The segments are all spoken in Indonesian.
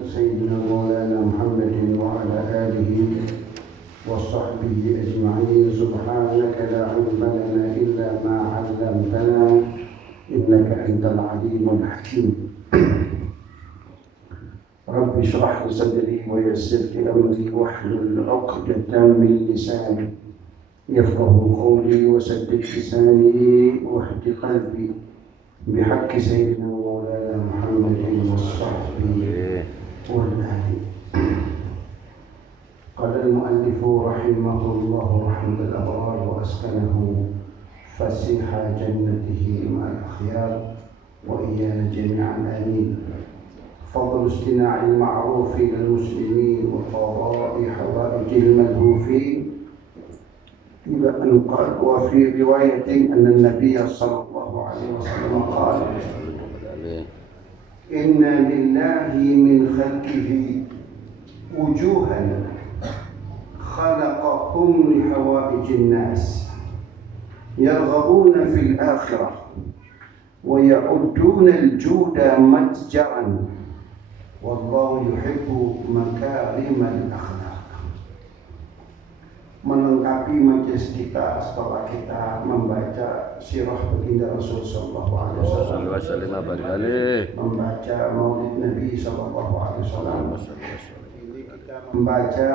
سيدنا مولانا محمد وعلى آله وصحبه أجمعين. سبحانك لا علم لنا إلا ما علمتنا إنك أنت العليم الحكيم. رب اشرح لي صدري ويسر لي أمري واحلل عقدة من لساني يفقه قولي وسدد لساني واهد قلبي بحق سيدنا مولانا محمد وصحبه والآل. قال المؤلف رحمه الله رحمة الأبرار وأسكنه فسيح جنته مع الأخيار وإيانا جميعا آمين. فضل اصطناع المعروف للمسلمين وقضاء حوائج الملهوفين. إلى أن قال وفي رواية أن النبي صلى الله عليه وسلم قال إن لله من خلقه وجوها خلقهم لحوائج الناس يرغبون في الآخرة ويعدون الجود متجرا والله يحب مكارم الأخلاق. Melengkapi majelis kita setelah kita membaca sirah baginda Rasul sallallahu alaihi wasallam, membaca maulid Nabi sallallahu alaihi wasallam. Ini kita membaca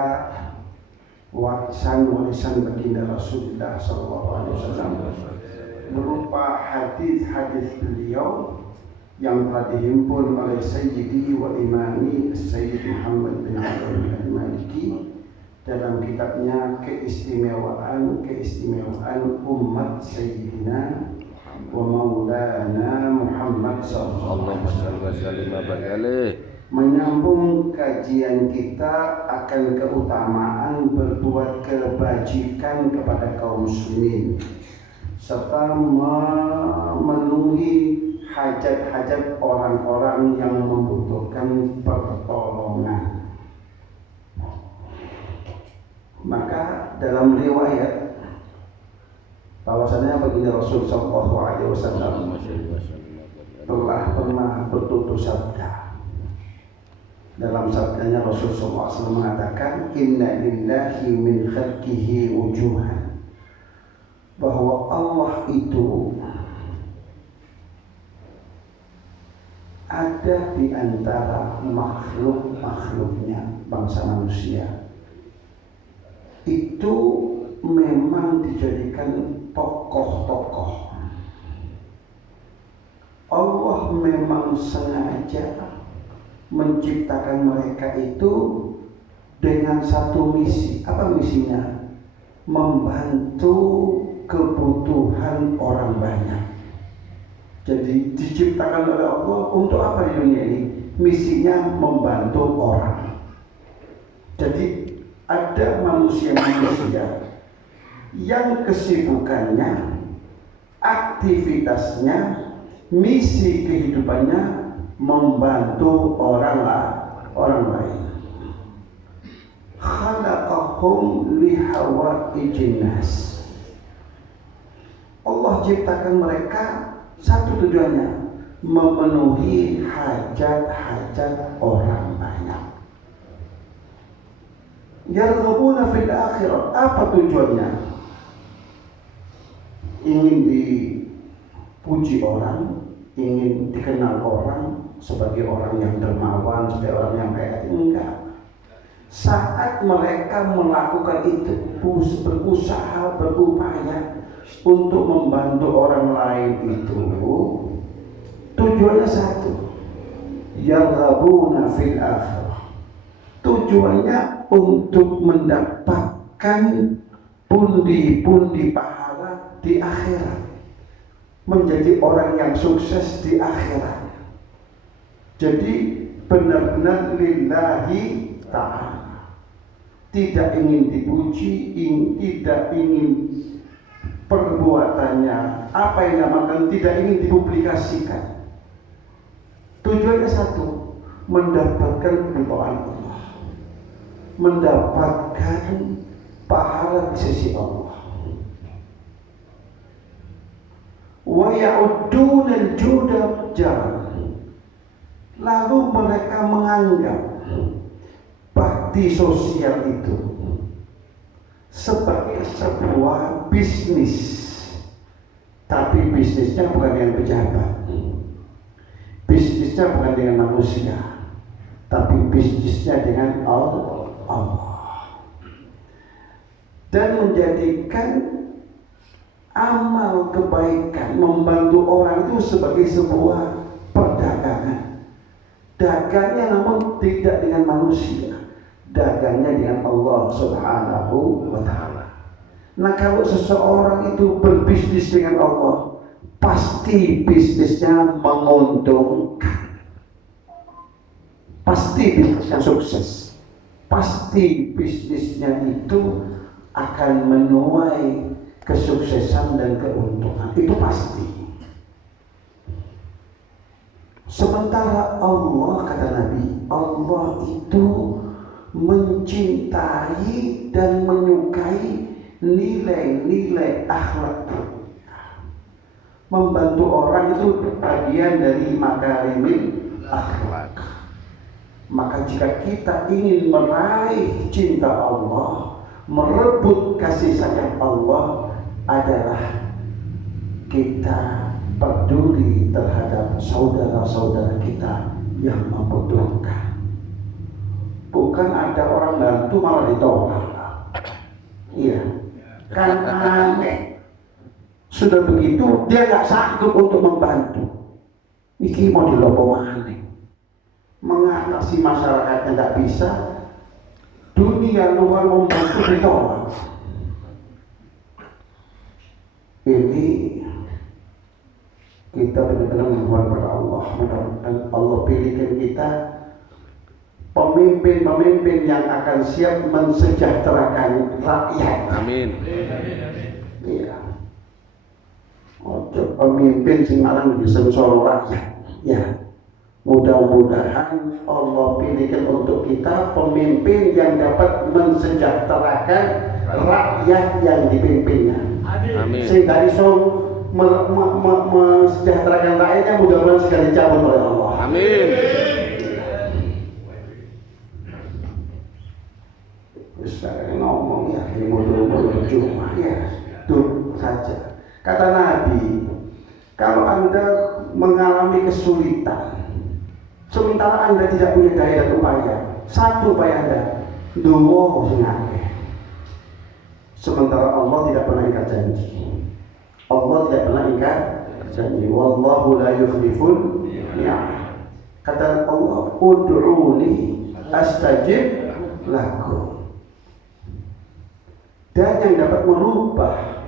warisan baginda Rasulullah sallallahu alaihi wasallam berupa hadis-hadis beliau yang telah dihimpun oleh Sayyidi wa Imami Sayyid Muhammad bin Abdul Al-Maliki dalam kitabnya keistimewaan umat Sayyidina wa Maulana Muhammad sallallahu alaihi wasallam. Menyambung kajian kita akan keutamaan berbuat kebajikan kepada kaum muslimin serta memenuhi hajat-hajat orang-orang yang membutuhkan pertolongan. Maka dalam riwayat bahwasanya baginda Rasul sallallahu alaihi wasallam telah pernah bertutur sabda. Dalam sabdanya Rasul sallallahu alaihi wasallam mengatakan inna lillahi min khalqihi wujuhan, bahwa Allah itu ada di antara makhluk-makhluknya bangsa manusia itu memang dijadikan tokoh-tokoh. Allah memang sengaja menciptakan mereka itu dengan satu misi. Apa misinya? Membantu kebutuhan orang banyak. Jadi diciptakan oleh Allah untuk apa di dunia ini? Misinya membantu orang. Jadi ada manusia-manusia yang kesibukannya, aktivitasnya, misi kehidupannya membantu orang lain. Khalaqahum lihawaijin nas. Allah ciptakan mereka satu tujuannya, memenuhi hajat-hajat orang banyak. Yarghabuna fil akhirah. Apa tujuannya? Ingin dipuji orang, ingin dikenal orang sebagai orang yang dermawan, sebagai orang yang baik. Enggak. Saat mereka melakukan itu, berusaha, berupaya untuk membantu orang lain itu, tujuannya satu. Yarghabuna fil akhirah. Tujuannya untuk mendapatkan pundi-pundi pahala di akhirat, menjadi orang yang sukses di akhirat. Jadi benar-benar lillahi ta'ala, tidak ingin dipuji, tidak ingin perbuatannya apa yang dinamakan tidak ingin dipublikasikan. Tujuannya satu, mendapatkan keridhaan Allah, mendapatkan pahala di sisi Allah. Wa ya'udduna al-juda jaran, Lalu mereka menganggap bakti sosial itu sebagai sebuah bisnis. Tapi bisnisnya bukan dengan pejabat, bisnisnya bukan dengan manusia, tapi bisnisnya dengan Allah. Dan menjadikan amal kebaikan membantu orang itu sebagai sebuah perdagangan. Dagangnya namun tidak dengan manusia, dagangnya dengan Allah Subhanahu wa ta'ala. Nah, kalau seseorang itu berbisnis dengan Allah, pasti bisnisnya menguntungkan, pasti bisnisnya sukses, pasti bisnisnya itu akan menuai kesuksesan dan keuntungan, itu pasti. Sementara Allah, kata Nabi, Allah itu mencintai dan menyukai nilai-nilai akhlak. Membantu orang itu bagian dari makarimil akhlak. Maka jika kita ingin meraih cinta Allah, merebut kasih sayang Allah, adalah kita peduli terhadap saudara-saudara kita yang membutuhkan. Bukan ada orang bantu malah ditolak. Iya, kan aneh. Sudah begitu dia nggak sanggup untuk membantu. Iki mau dilopo aneh. Mengatasi masyarakatnya nggak bisa. Dunia luar membantu ditolak. Ini kita benar-benar memohon pada Allah. Mudah-mudahan Allah pilihkan kita pemimpin-pemimpin yang akan siap mensejahterakan rakyat. Amin. Iya. Ojo pemimpin sing malang bisa solo rakyat. Ya. Mudah-mudahan Allah pilihkan untuk kita pemimpin yang dapat mensejahterakan rakyat yang dipimpinnya. Amin. Sehingga iso mensejahterakan rakyatnya, mudah-mudahan segera dicabut oleh Allah. Amin. Saya ngomong ya, ilmu cuma ya, itu saja. Kata Nabi, kalau Anda mengalami kesulitan, sementara Anda tidak punya daya dan upaya, satu upaya Anda, dungo sing akeh. Sementara Allah tidak pernah ingkar janji. Allah tidak pernah ingkar janji. Wallahu la yukhliful mi'ad. Kata Allah, ud'uni astajib lakum. Dan yang dapat merubah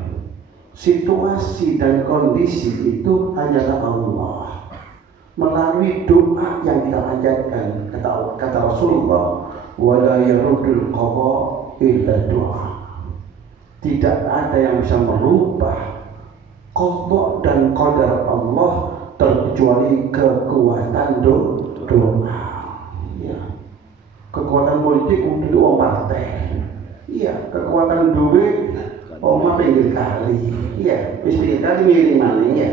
situasi dan kondisi itu hanyalah Allah melalui doa yang kita panjatkan. Kata Rasulullah, wala yarudul qada illa doa. Tidak ada yang bisa merubah qada dan qadar Allah terkecuali kekuatan doa. Ya. Kekuatan politik untuk orang partai. Iya, kekuatan duit oma pinggir kali. Iya, pinggir kali miring mana ya.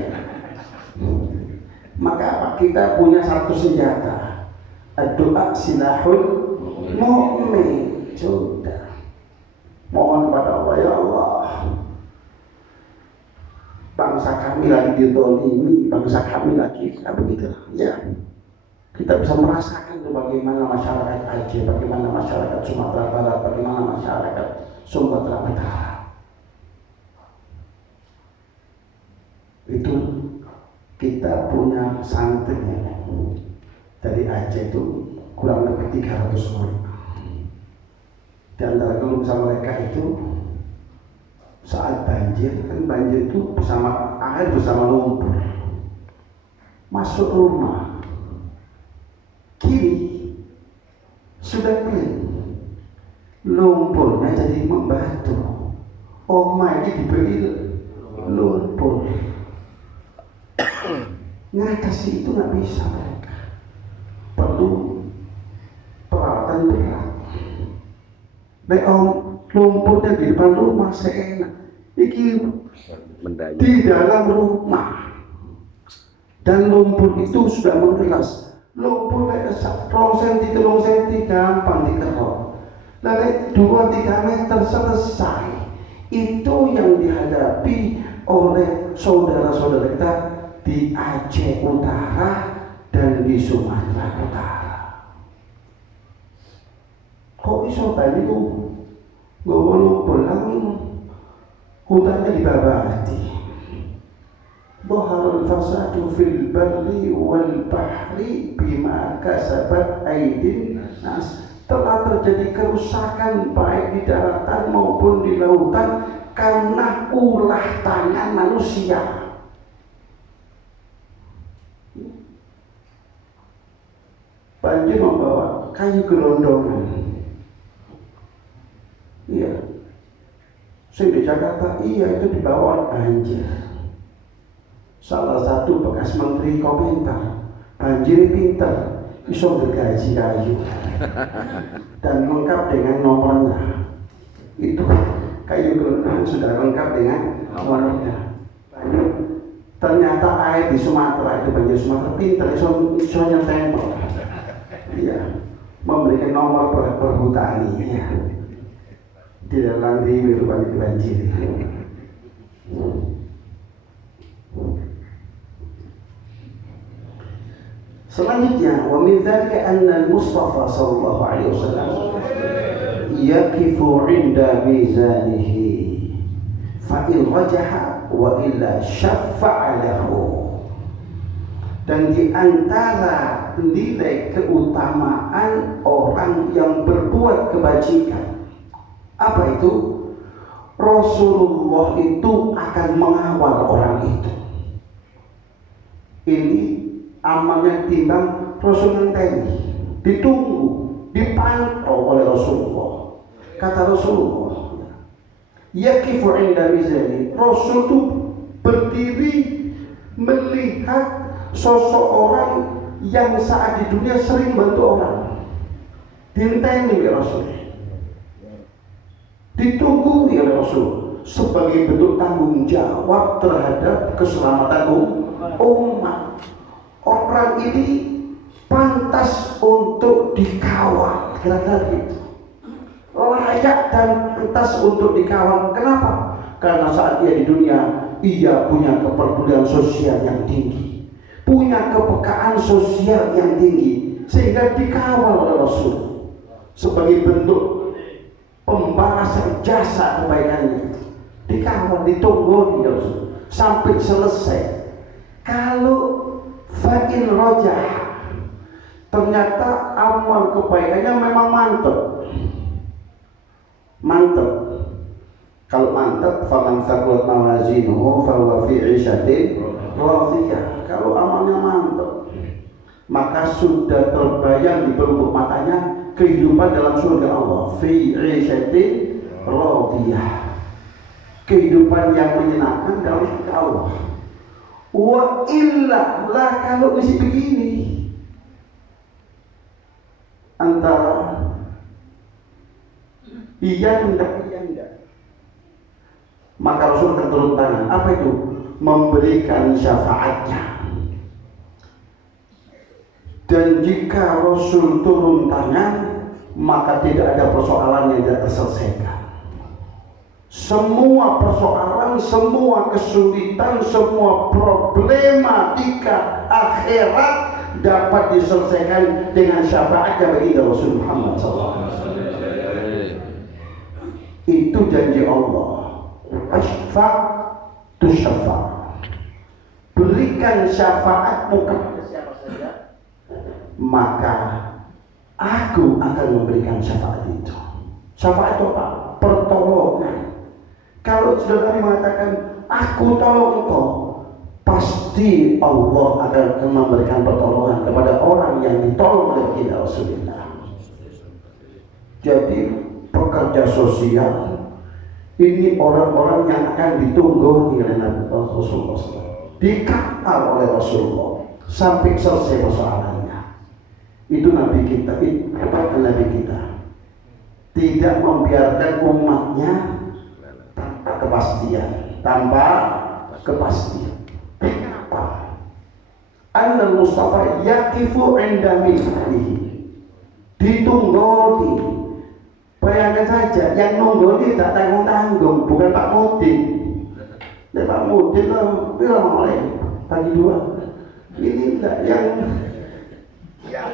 Maka kita punya satu senjata. Doa silahul mu'min. Sudah. Mohon pada Allah, ya Allah. Bangsa kami lagi dizalimi, bangsa kami lagi begitu. Ya. Kita bisa merasakan bagaimana masyarakat Aceh, bagaimana masyarakat Sumatera Barat, bagaimana masyarakat Sumatera Utara. Itu kita punya santri dari Aceh itu kurang lebih 300 orang. Di antara keluh kesah mereka itu saat banjir, kan banjir itu bersama air bersama lumpur masuk rumah. Kiri sudah clean, lumpurnya jadi membatu. Oma ini diberi lumpur. Ngatasi itu nggak bisa mereka. Perlu peralatan berat. Lumpurnya di depan rumah seenak. Iki di dalam rumah. Dan lumpur itu sudah mengeras. Lo boleh 2 cm 3 cm gampang dikerok. Lalu 2-3 meter selesai. Itu yang dihadapi oleh saudara-saudara kita di Aceh Utara dan di Sumatera Utara. Kok bisa tadi tuh nggak mau pulang hutannya dibabati. Dhaharul fasadu fil barri wal bahri bima kasabat aydin nas. Telah terjadi kerusakan baik di daratan maupun di lautan karena ulah tangan manusia. Banjir membawa kayu gelondongan. Iya. Sing di Jakarta iya itu dibawa banjir. Salah satu bekas menteri komentar, banjir pinter, iso bergaji kayu dan lengkap dengan nomornya. Itu kayu gelondongan sudah lengkap dengan nomornya. Ternyata air di Sumatera itu banjir Sumatera pinter, iso nyentempel. Iya, memberikan nomor perhutani. Ya. Di dalam diri rupanya dibanjiri. Selanjutnya, wa min dzalika anna al-Mustafa sallallahu alaihi wasallam yaqifu 'inda mizanihi fa in rajaha wa illa syaffa'a lahu. Dan di antara nilai keutamaan orang yang berbuat kebajikan, apa itu? Rasulullah itu akan mengawal orang itu. Ini amalnya timbang Rasul ngenteni, ditunggu, dipantau oleh Rasulullah. Kata Rasulullah, yaqifu 'inda mizani. Rasul itu berdiri melihat sosok orang yang saat di dunia sering bantu orang. Dinteni ya Rasul, ditunggu ya Rasul sebagai bentuk tanggung jawab terhadap keselamatan umat. Orang ini pantas untuk dikawal, kira-kira gitu. Layak dan pantas untuk dikawal. Kenapa? Karena saat dia di dunia, ia punya kepedulian sosial yang tinggi, punya kepekaan sosial yang tinggi, sehingga dikawal oleh Rasul sebagai bentuk pembalasan jasa kebaikannya. Dikawal, ditunggu di Rasul sampai selesai. Kalau fa'in rojah, ternyata amal kebaikannya memang mantep. Kalau mantep, faman thaqulat mawazinuhu fahuwa fi 'ishatin radhiyah. Kalau amalnya mantep, maka sudah terbayang di pelupuk matanya kehidupan dalam surga Allah, fi 'ishatin radhiyah, kehidupan yang menyenangkan dalam surga Allah. Wa illa lah, kalau masih begini antara iya enggak, maka Rasul akan turun tangan. Apa itu? Memberikan syafaatnya. Dan jika Rasul turun tangan, maka tidak ada persoalan yang tidak terselesaikan. Semua persoalan, semua kesulitan, semua problematika akhirat dapat diselesaikan dengan syafaatnya bagi Rasul Muhammad SAW. Itu janji Allah. Ashfa' tu syafa'. Berikan syafaatmu kepada siapa saja, maka aku akan memberikan syafaat itu. Syafaat itu apa? Pertolongan. Kalau saudara mengatakan aku tolong engkau, pasti Allah akan memberikan pertolongan kepada orang yang ditolong oleh baginda Rasulullah. Jadi pekerja sosial ini orang-orang yang akan ditunggu oleh Nabi Rasulullah, dikawal oleh Rasulullah sampai selesai persoalannya. Itu Nabi kita, itu Nabi kita tidak membiarkan umatnya tanpa kepastian. Kenapa? annal Mustafa yaqifu 'inda mithlihi. Ditunggoni. Bayangkan saja, yang nunggoni tak tanggung-tanggung, bukan Pak Mudin. Pak Mudin bilang oleh pagi 2. Ini enggak, yang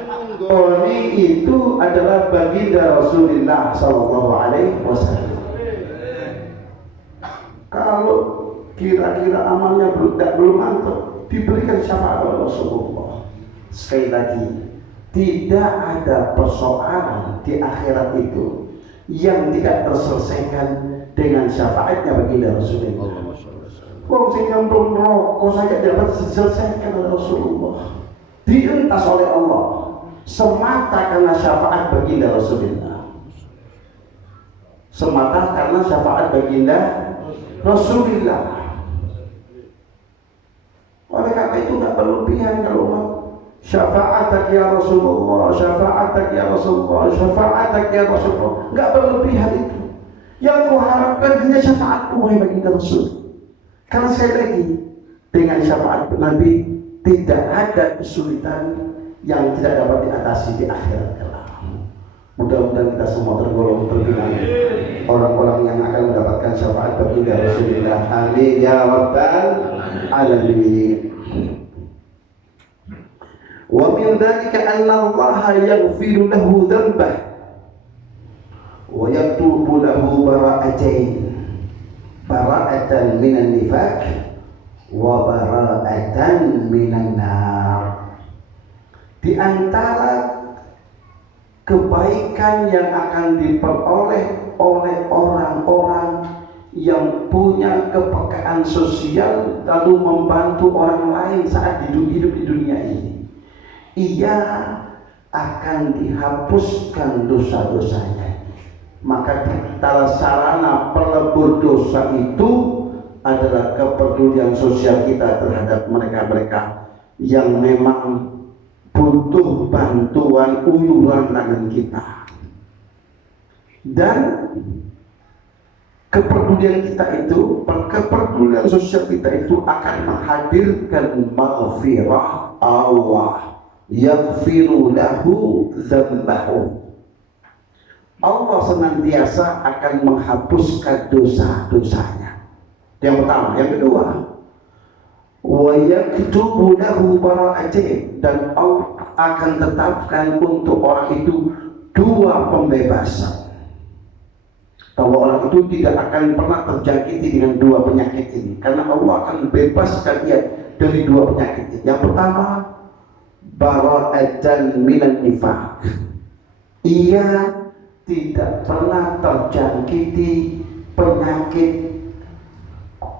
nunggoni itu adalah baginda Rasulullah sallallahu alaihi wasallam. Kalau kira-kira amalnya belum mantap, diberikan syafaat oleh Rasulullah. Sekali lagi, tidak ada persoalan di akhirat itu yang tidak terselesaikan dengan syafaatnya baginda Rasulullah. Wong sing nyemplung rokok saja dapat diselesaikan oleh Rasulullah, dientas oleh Allah semata karena syafaat baginda Rasulullah, semata karena syafaat baginda Rasulullah. Oleh karena itu nggak berlebihan kalau syafa'atak ya Rasulullah, syafa'atak ya Rasulullah, syafa'atak ya Rasulullah, nggak berlebihan itu. Yang kau harapkan hanya syafaatku wahai baginda Rasul. Karena sekali lagi, dengan syafaat Nabi tidak ada kesulitan yang tidak dapat diatasi di akhirat kelak. Mudah-mudahan kita semua tergolong terbilang orang-orang yang akan mendapatkan syafaat baginda Rasulullah. Amin ya rabbal alamin. Wa min dzalika anna Allah yaghfiru lahu dhanbah wa yaktubu lahu bara'atan minan nifaq wa bara'atan minan nar. Di antara kebaikan yang akan diperoleh oleh orang-orang yang punya kepekaan sosial lalu membantu orang lain saat hidup di dunia ini, ia akan dihapuskan dosa-dosanya. Maka antara sarana pelebur dosa itu adalah kepedulian sosial kita terhadap mereka-mereka yang memang butuh bantuan uluran tangan kita. Dan kepedulian kita itu, kepedulian sosial kita itu akan menghadirkan maghfirah Allah, yaghfiru lahu dzambahu. Allah senantiasa akan menghapuskan dosa-dosanya. Yang pertama, yang kedua, wa yaktubu lahu bara'atin, dan Allah akan tetapkan untuk orang itu 2 pembebasan. Bahwa orang itu tidak akan pernah terjangkiti dengan 2 penyakit ini, karena Allah akan bebaskan dia dari 2 penyakit ini. Yang pertama, bara'atan minan nifaq. Ia tidak pernah terjangkiti penyakit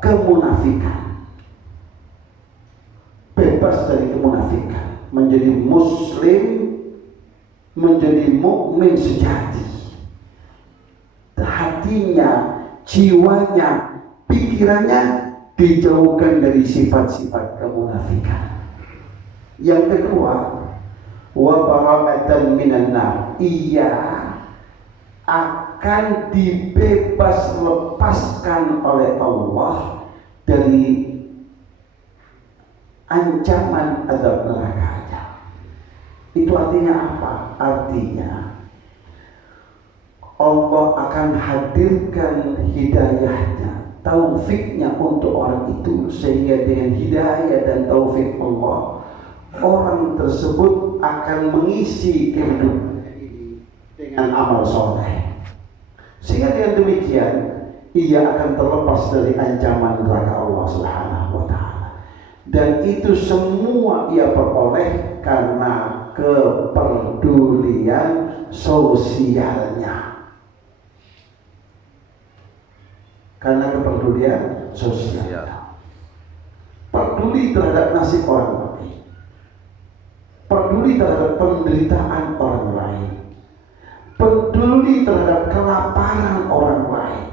kemunafikan, bebas dari kemunafikan, menjadi muslim, menjadi mukmin sejati. Hatinya, jiwanya, pikirannya dijauhkan dari sifat-sifat kemunafikan. Yang kedua, wa bara'atan minan nar. Ia akan dibebas lepaskan oleh Allah dari ancaman azab neraka. Itu artinya apa? Artinya Allah akan hadirkan hidayahnya, taufiknya untuk orang itu, sehingga dengan hidayah dan taufik Allah, orang tersebut akan mengisi kehidupan dengan amal soleh, sehingga dengan demikian ia akan terlepas dari ancaman neraka Allah Subhanahu wa Ta'ala. Dan itu semua ia peroleh karena kepedulian sosialnya. Karena kepedulian sosial, peduli terhadap nasib orang lain, peduli terhadap penderitaan orang lain, peduli terhadap kelaparan orang lain,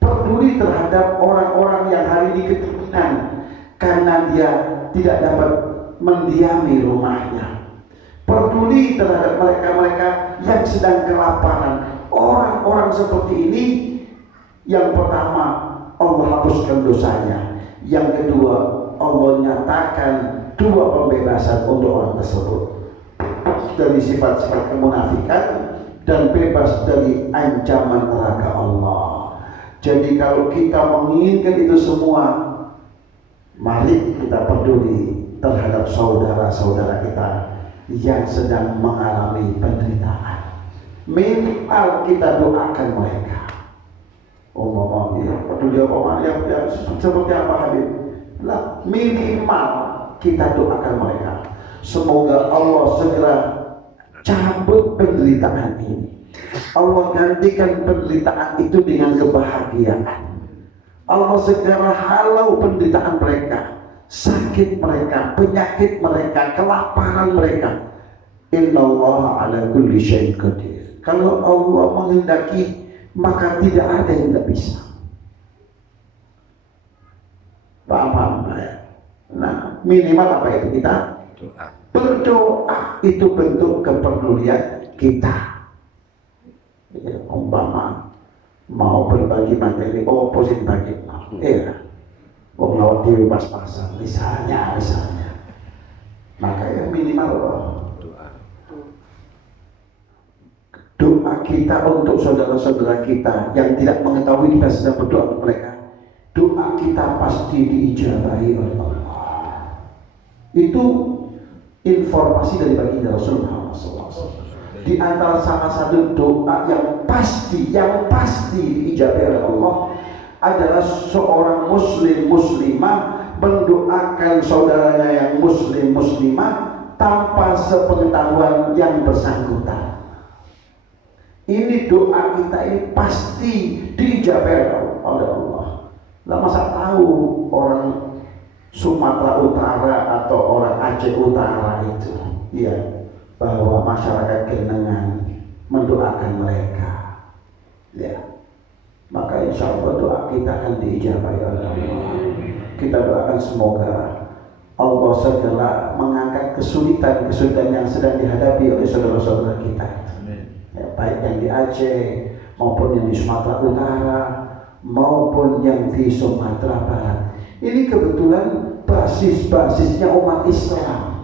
peduli terhadap orang-orang yang hari ini kedinginan karena dia tidak dapat mendiami rumahnya, peduli terhadap mereka-mereka yang sedang kelaparan. Orang-orang seperti ini, yang pertama Allah hapuskan dosanya, yang kedua Allah nyatakan dua pembebasan untuk orang tersebut, dari sifat-sifat kemunafikan dan bebas dari ancaman neraka Allah. Jadi kalau kita menginginkan itu semua, mari kita peduli terhadap saudara-saudara kita yang sedang mengalami penderitaan. Minimal kita doakan mereka. Peduli yang seperti apa Habib? Lah, minimal kita doakan mereka. Semoga Allah segera cabut penderitaan ini. Allah gantikan penderitaan itu dengan kebahagiaan. Allah segera halau penderitaan mereka, sakit mereka, penyakit mereka, kelaparan mereka. Innallaha ala kulli syai'in qadir. Kalau Allah menghendaki, maka tidak ada yang tidak bisa. Paham ya? Nah, minimal apa itu? Kita berdoa, itu bentuk kepedulian kita. Ya, umpama mau berbagi materi, positif bagi, mau ngawat diri pas-pasan, misalnya, maka yang minimal doa kita untuk saudara-saudara kita yang tidak mengetahui kita sedang berdoa untuk mereka. Doa kita pasti diijabahi oleh Allah. Itu informasi dari baginda Rasulullah SAW. Di antara salah satu doa yang pasti diijabahi oleh Allah adalah seorang muslimah mendoakan saudaranya yang muslimah tanpa sepengetahuan yang bersangkutan. Ini doa kita ini pasti diijabahi oleh Allah. Lah masa tahu orang Sumatera Utara atau orang Aceh Utara itu, ya, bahwa masyarakat Genengan mendoakan mereka, ya, maka insya Allah doa kita akan diijabahi oleh Allah. Kita doakan semoga Allah segera mengangkat kesulitan yang sedang dihadapi oleh saudara-saudara kita, ya, baik yang di Aceh maupun yang di Sumatera Utara maupun yang di Sumatera Barat. Ini kebetulan basisnya umat Islam.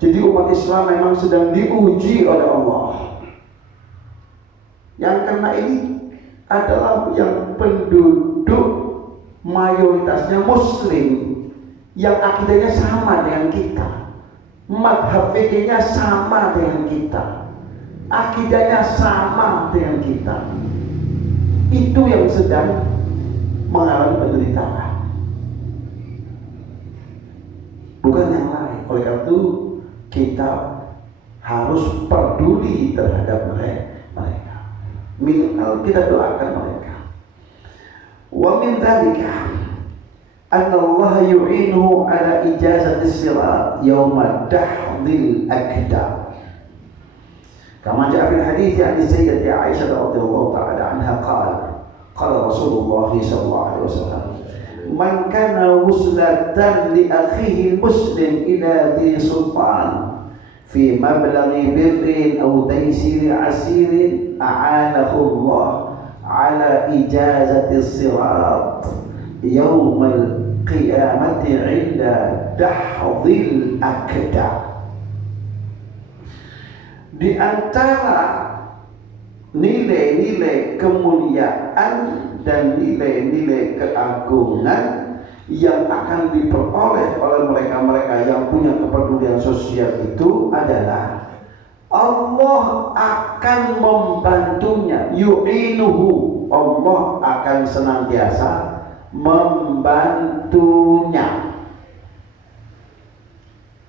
Jadi umat Islam memang sedang diuji oleh Allah. Yang kena ini adalah yang penduduk mayoritasnya Muslim, yang akidahnya sama dengan kita, madhab fikihnya sama dengan kita, akidahnya sama dengan kita. Itu yang sedang mengalami penderitaan, bukan yang lain. Oleh karena itu kita harus peduli terhadap mereka. Minimal kita doakan mereka. Wa min dzalika anna Allah yu'inuhu ala ijazati sirat yawma dahdil akdam. Kama jaa fil hadits an Sayyidati Aisyah radhiyallahu ta'ala anha qala Rasulullah sallallahu alaihi wasallam, man kana wuslatan li akhihi muslim ila dhi sultan fi mablaghi birrin aw taysiri asirin a'anahu Allah ala ijazati sirat yawmal qiyamati 'inda dahdil akdam. Di antara nilai-nilai kemuliaan dan nilai-nilai keagungan yang akan diperoleh oleh mereka-mereka yang punya kepedulian sosial itu adalah Allah akan membantunya, yu'inuhu, Allah akan senantiasa membantunya.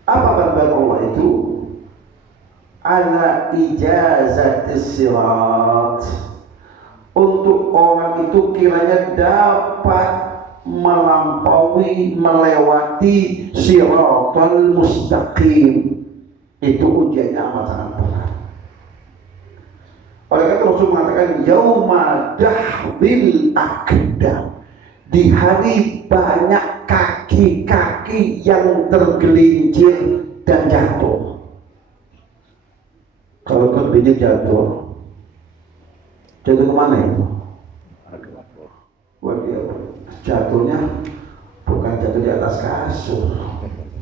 Apa bantuan Allah itu? Ala ijazatis sirat, untuk orang itu kiranya dapat melewati siratal mustaqim. Itu ujiannya amat sangat berat. Oleh karena Rasul mengatakan yauma dahdil akdam, di hari banyak kaki-kaki yang tergelincir dan jatuh. Kalau kerbinnya jatuh kemana itu? Jatuhnya bukan jatuh di atas kasur,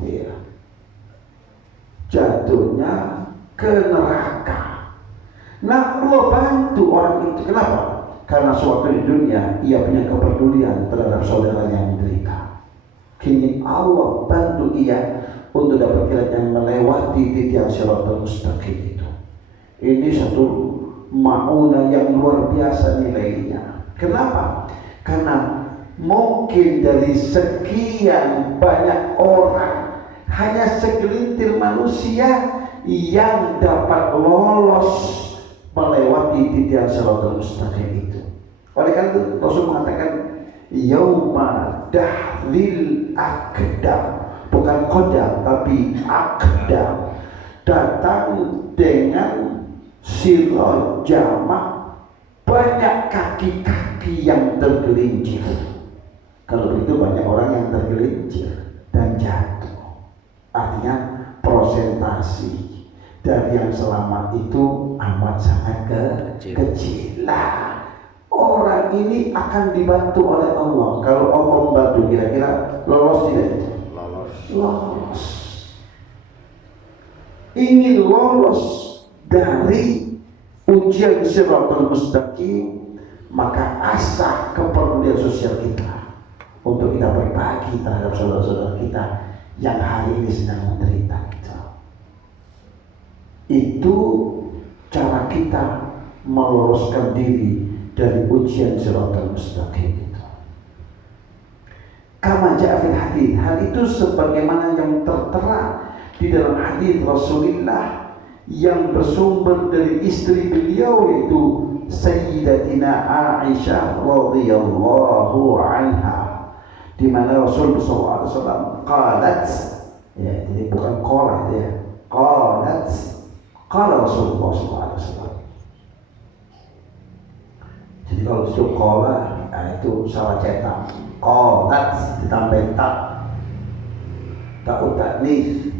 iya. jatuhnya ke neraka. Nah, Allah bantu orang itu. Kenapa? Karena suatu di dunia ia punya kepedulian terhadap saudaranya yang menderita. Kini Allah bantu ia untuk dapat kiranya melewati titian Shiratal Mustaqim itu. Ini satu ma'unah yang luar biasa nilainya. Kenapa? Karena mungkin dari sekian banyak orang hanya segelintir manusia yang dapat lolos melewati titian Shiratal Mustaqim itu. Oleh karena itu Rasul mengatakan yauma dahlil akdam, bukan qadam tapi akdam, datang dengan sirat jamak, banyak kaki-kaki yang tergelincir. Kalau begitu banyak orang yang tergelincir dan jatuh. Artinya prosentasi dari yang selamat itu amat sangat kecil. Lah, orang ini akan dibantu oleh Allah. Kalau Allah membantu, kira-kira lolos tidak itu? Lolos. Ingin lolos dari ujian Shiratal Mustaqim, maka asah kepedulian sosial kita untuk kita berbagi terhadap saudara-saudara kita yang hari ini sedang menderita. Itu cara kita meloloskan diri dari ujian Shiratal Mustaqim itu. Kama ja'a fil hadits, hal itu sebagaimana yang tertera di dalam hadis Rasulullah yang bersumber dari istri beliau, yaitu Sayyidatina Aisyah radhiyallahu anha, di mana Rasul sallallahu alaihi wasallam qalat, ya, jadi bukan qala ya, qalat, qala Rasulullah sallallahu alaihi wasallam. Jadi kalau itu qala, itu salah cetak. Qalat ditambah tak utaknis.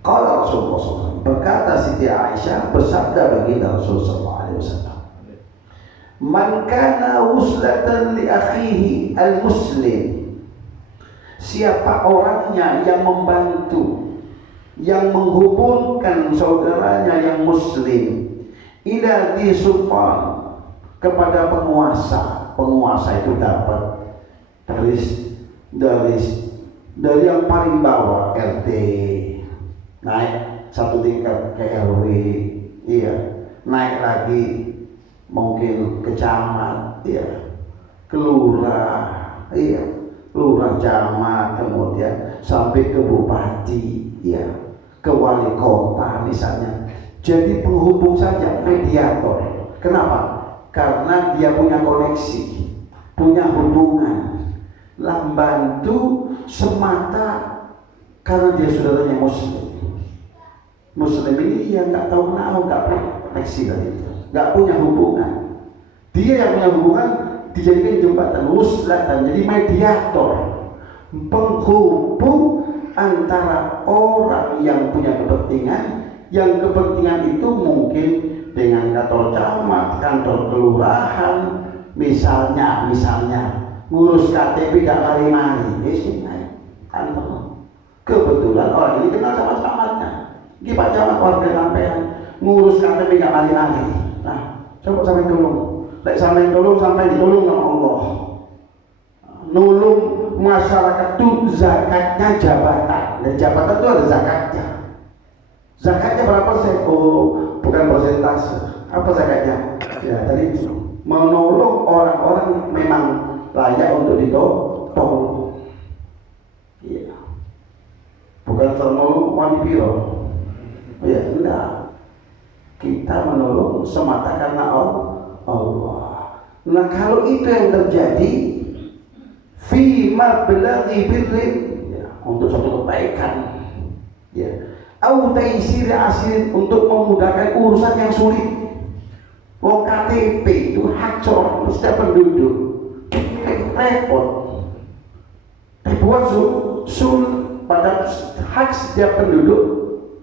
Qala Rasulullah SAW, berkata Siti Aisyah, bersabda baginda Rasulullah SAW, man kana wuslatan li akhihi al-muslim, siapa orangnya yang membantu, yang menghubungkan saudaranya yang muslim, ila di sultan, kepada penguasa. Penguasa itu dapat dari yang paling bawah, RT, naik satu tingkat ke RW, iya, naik lagi mungkin ke camat, iya, ke lurah, iya, lurah camat, kemudian sampai ke bupati, iya, ke wali kota misalnya. Jadi penghubung saja, mediator. Kenapa? Karena dia punya koneksi, punya hubungan, lah bantu semata karena dia saudaranya muslim. Muslim ini ya nggak tahu kenapa, nggak punya koneksi tadi, nggak punya hubungan. Dia yang punya hubungan dijadikan jembatan, wuslatan, jadi mediator, penghubung antara orang yang punya kepentingan, yang kepentingan itu mungkin dengan kantor camat, kantor kelurahan, misalnya ngurus KTP gak mari-mari, kantor. Kebetulan orang ini kenal sama camatnya. Ini Pak Camat warga sampean ngurus KTP gak mari-mari. Nah, coba sampai tolong. Lek sampai tolong, sampai ditolong sama Allah. Nulung masyarakat itu zakatnya jabatan, dan jabatan itu ada zakatnya. Zakatnya berapa persen? Oh, bukan persentase. Apa zakatnya? Ya, tadi menolong orang-orang memang layak untuk ditolong. Iya. Bukan menolong wani piro. Ya, enggak. Kita menolong semata karena Allah. Nah, kalau itu yang terjadi fi mablaghi birrin, ya, untuk suatu kebaikan, ya, au taisir asirin, untuk memudahkan urusan yang sulit. KTP itu hak setiap penduduk, repot. Dibuat pada hak setiap penduduk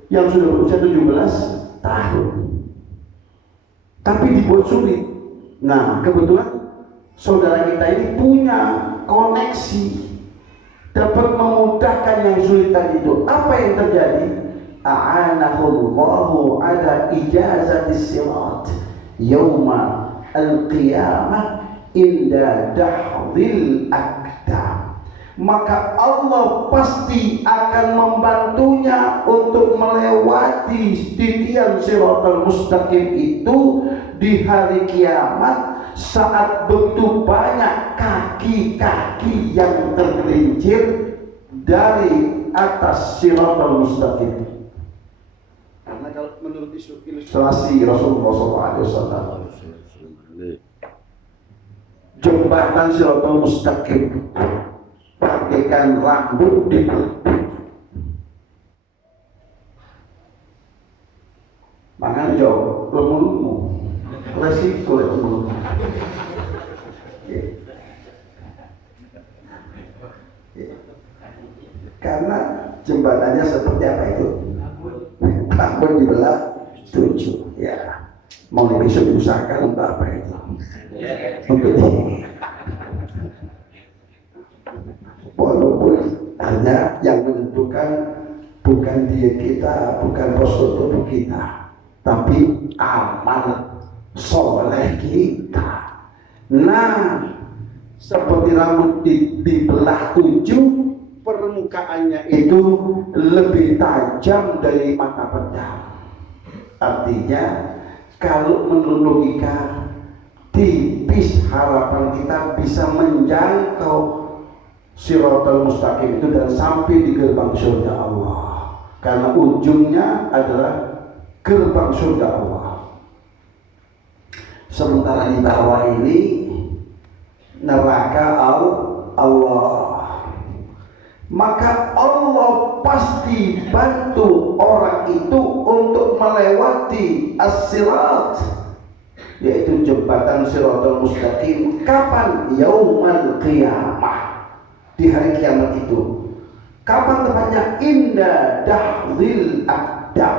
yang sudah berusia 17 tahun. Tapi dibuat sulit. Nah, kebetulan saudara kita ini punya koneksi, dapat memudahkan yang sulit tadi itu. Apa yang terjadi? A'anahullahu ala ijazatis sirat yauma al-qiyamah inda dahdil akdam. Maka Allah pasti akan membantunya untuk melewati titian siratal mustaqim itu di hari kiamat, saat begitu banyak kaki-kaki yang tergelincir dari atas siratal mustaqim. Karena kalau menurut ilustrasi Rasulullah SAW, jembatan siratal mustaqim bagaikan rambut di mangan jauh lemu-lemu resiko lemu-lemu. Karena jembatannya seperti apa itu? Rambut dibelah 7. Ya, mau besok diusahakan untuk apa itu? Untuk ini. Walaupun hanya yang menentukan bukan diet kita, bukan postur tubuh kita, tapi amal soleh kita. Nah, seperti rambut dibelah 7, permukaannya itu lebih tajam dari mata pedang. Artinya, kalau menurut logika, tipis harapan kita bisa menjangkau Siratal Mustaqim itu dan sampai di gerbang surga Allah, karena ujungnya adalah gerbang surga Allah. Sementara di bawah ini neraka Allah. Maka Allah pasti bantu orang itu untuk melewati as-sirat, yaitu jembatan Siratal Mustaqim. Kapan? Yaumal qiyamah, di hari kiamat itu. Kapan tepatnya? Inda dahdil akdam.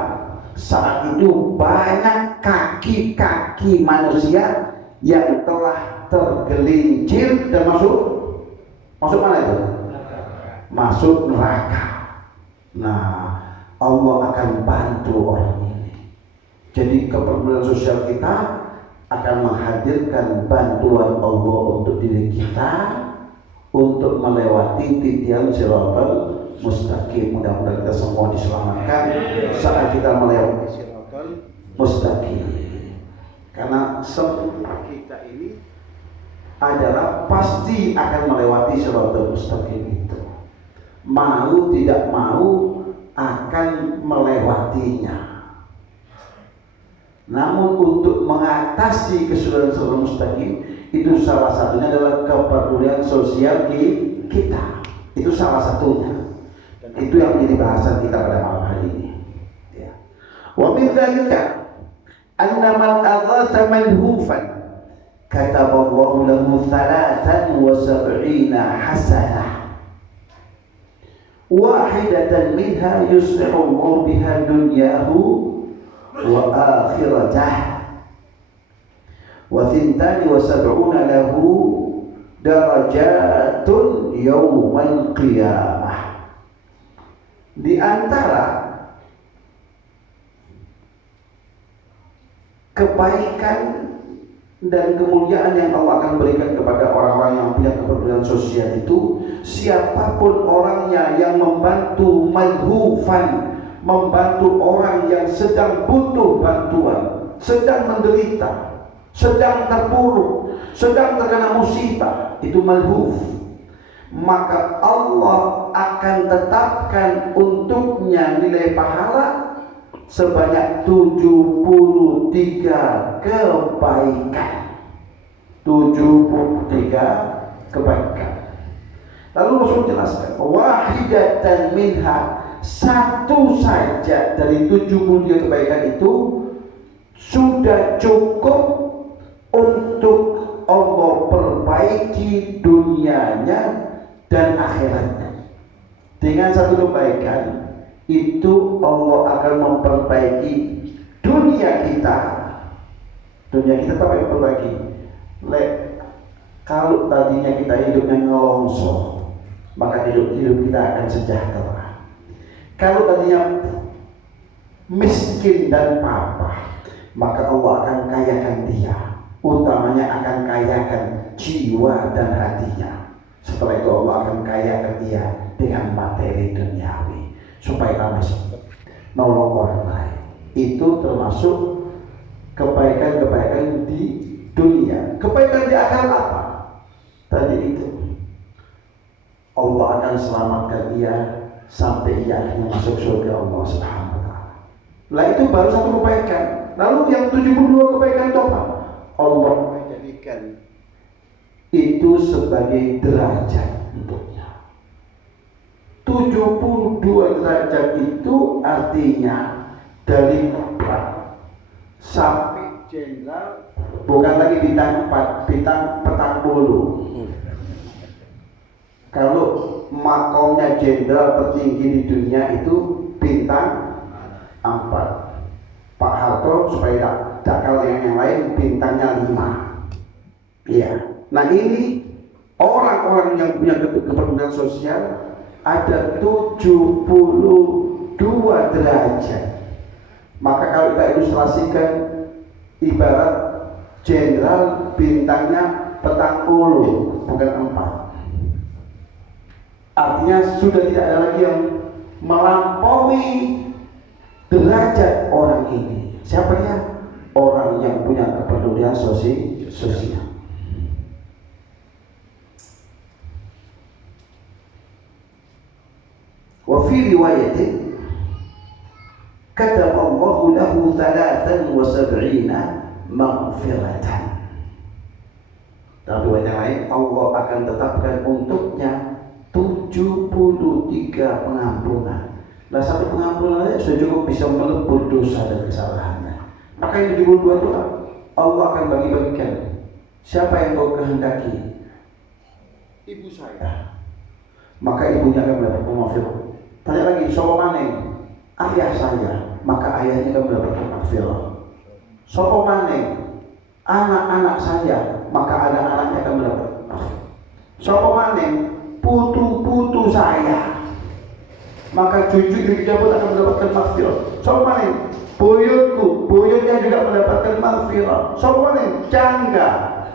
Saat itu banyak kaki-kaki manusia yang telah tergelincir dan masuk mana itu? Masuk neraka. Nah, Allah akan bantu orang ini. Jadi kepedulian sosial kita akan menghadirkan bantuan Allah untuk diri kita untuk melewati titian Siratal Mustaqim. Mudah-mudahan kita semua diselamatkan saat kita melewati Siratal Mustaqim. Karena semua kita ini adalah pasti akan melewati Siratal Mustaqim itu. Mau tidak mau akan melewatinya. Namun untuk mengatasi kesulitan Siratal Mustaqim itu salah satunya adalah kepedulian sosial kita. Itu salah satunya. Dan itu yang menjadi bahasan kita pada malam hari ini. Ya. Wa min dzalika anna man aghatha manhufan kataballahu lahu 73 hasanah. Wahidatan minha yuslihu Allah biha dunyahu wa akhiratah. Wa 72 lahu darajatun yaumal qiyamah. Di antara kebaikan dan kemuliaan yang Allah akan berikan kepada orang-orang yang punya kepedulian sosial itu, siapapun orangnya yang membantu manhufan, membantu orang yang sedang butuh bantuan, sedang menderita, sedang terpuruk, sedang terkena musibah, itu malhuf, maka Allah akan tetapkan untuknya nilai pahala sebanyak 73 kebaikan. 73 kebaikan. Lalu Rasul jelaskan, wahidatan minha, satu saja dari 73 kebaikan itu sudah cukup untuk Allah perbaiki dunianya dan akhiratnya. Dengan satu kebaikan itu Allah akan memperbaiki dunia kita. Dunia kita apa yang perbaiki? Kalau tadinya kita hidupnya ngelongsor, maka hidup kita akan sejahtera. Kalau tadinya miskin dan papa, maka Allah akan kayakan dia, utamanya akan kayakan jiwa dan hatinya. Setelah itu Allah akan kayakan dia dengan materi duniawi supaya tambah nolong orang lain. Itu termasuk kebaikan-kebaikan di dunia. Kebaikan di akhirat apa? Tadi itu Allah akan selamatkan dia sampai ia akhirnya masuk surga Allah Subhanahu wa taala. Lah itu baru satu kebaikan. Lalu yang 72 kebaikan itu apa? Allah menjadikan itu sebagai derajat untuknya. 72 derajat itu artinya dari empat sampai jenderal, bukan lagi bintang 4, bintang 40. Kalau makomnya jenderal tertinggi di dunia itu bintang 4. Pak Harto supaya tidak kalah yang lain bintangnya 5. Iya. Nah ini orang-orang yang punya kepedulian sosial ada 72 derajat. Maka kalau kita ilustrasikan ibarat jenderal bintangnya 40 bukan 4. Artinya sudah tidak ada lagi yang melampaui derajat orang ini. Siapa dia? Orang yang punya kepedulian sosial. Wa fi riwayatin kataba Allahu lahu 73 maghfiratan. Dalam riwayat yang lain, Allah akan tetapkan untuknya 73 pengampunan. Nah, satu pengampunan aja sudah cukup bisa melebur dosa dan kesalahannya. Maka yang 72 itu Allah akan bagi-bagikan. Siapa yang kau kehendaki? Ibu saya. Maka ibunya akan mendapat maghfirah. Tanya lagi, sopo maneh? Ayah saya. Maka ayahnya akan mendapatkan maghfirah. Sopo maneh? Anak-anak saya. Maka anak-anaknya akan mendapat maghfirah. Sopo maneh? Putu-putu saya, maka cucu dia pun akan mendapatkan maghfirah. Sopo maneh? Buyutku, buyutnya juga mendapatkan maghfirah. Sopo maneh?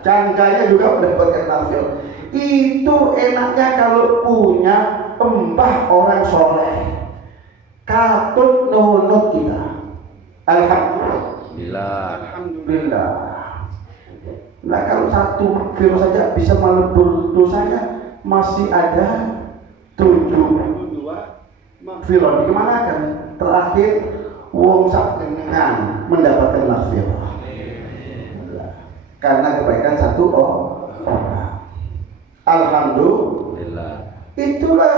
Cangganya juga mendapatkan maghfirah. Itu enaknya kalau punya pembah orang soleh. Katut nunut kita. Alhamdulillah. Nah kalau satu virus saja bisa melebur dosanya, masih ada 72 maghfirah. Gimana kan? Terakhir wong sak genengan mendapatkan maghfirah. Karena kebaikan satu orang. Alhamdulillah. Itulah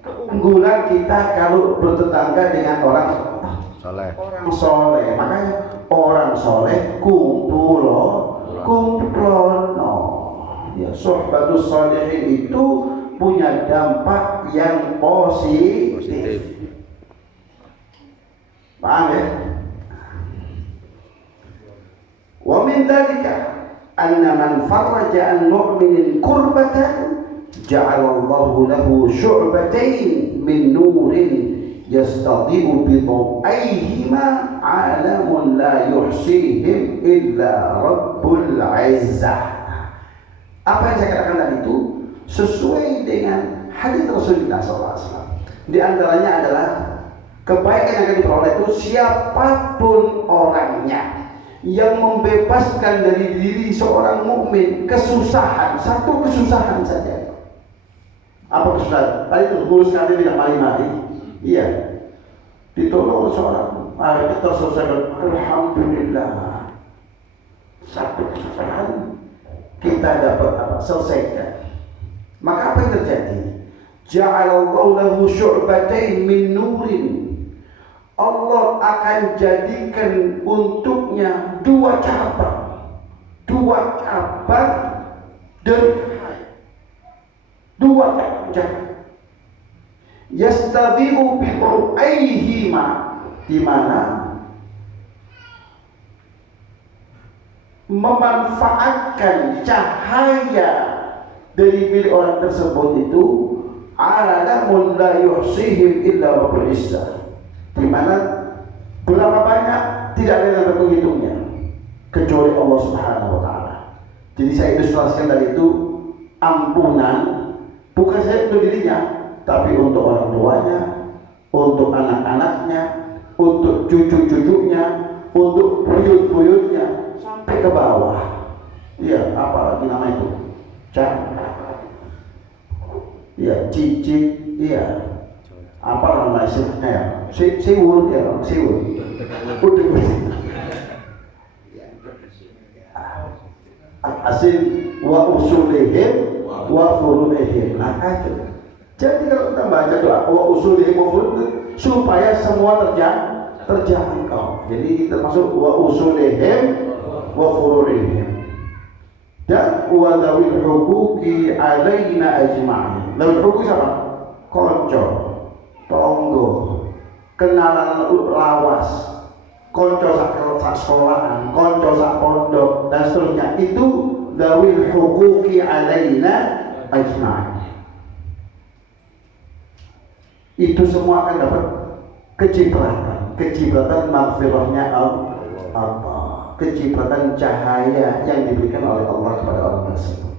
keunggulan kita kalau bertetangga dengan orang soleh. Orang soleh, makanya orang soleh kumpulono. Ya, sohbatus sholihin itu punya dampak yang positif. Paham ya? Wa min dzalika anna man farraja an mu'minin kurbatan ja'alallahu lahu syu'batain min nurin yastadi'u bi dhaw'aihima 'alamun la yuhsihim illa rabbul 'izzah. Apa yang saya katakan tadi itu sesuai dengan hadis Rasulullah SAW. Di antaranya adalah kebaikan yang akan diperoleh itu siapapun orangnya yang membebaskan dari diri seorang mukmin kesusahan, satu kesusahan saja. Apa kesusahan? Tadi itu ngurus kantin tidak mari-mari. Iya. Ditolong seorang, kita terselesaikan. Alhamdulillah. Satu kesusahan kita dapat apa? Selesaikan. Maka apa yang terjadi? Ja'alallahu lahu syu'batain min nurin. Allah akan jadikan untuknya dua cabang dari dua cabang. Yastadhi'u bi qur'aihima, di mana memanfaatkan cahaya dari milik orang tersebut itu alamun la yuhsihim illa rabbul izzah, di mana berapa banyak tidak ada yang dapat menghitungnya kecuali Allah Subhanahu wa taala. Jadi saya ilustrasikan tadi itu ampunan bukan saja untuk dirinya, tapi untuk orang tuanya, untuk anak-anaknya, untuk cucu-cucunya, untuk buyut-buyutnya sampai ke bawah. Iya, apa lagi nama itu? Iya, cicit, iya. Apa namanya istilahnya? Siwur ya, siwur. Udah asin wa usulihim wa furu'ihim. Nah, itu. Jadi kalau kita baca doa wa usulihim wa furu'ihim supaya semua terjangkau. Jadi termasuk wa usulihim wa furu'ihim. Dan wa dzawil huquqi alaina ajma'in. Dzawil huquqi siapa? Konco, tonggo, kenalan lawas, konco sak sekolahan, konco sak pondok dan seterusnya. Itu dzawil huquqi alaina ajma'in. Itu semua akan dapat kecipratan maghfirahnya Allah, kecipratan cahaya yang diberikan oleh Allah kepada orang tersebut.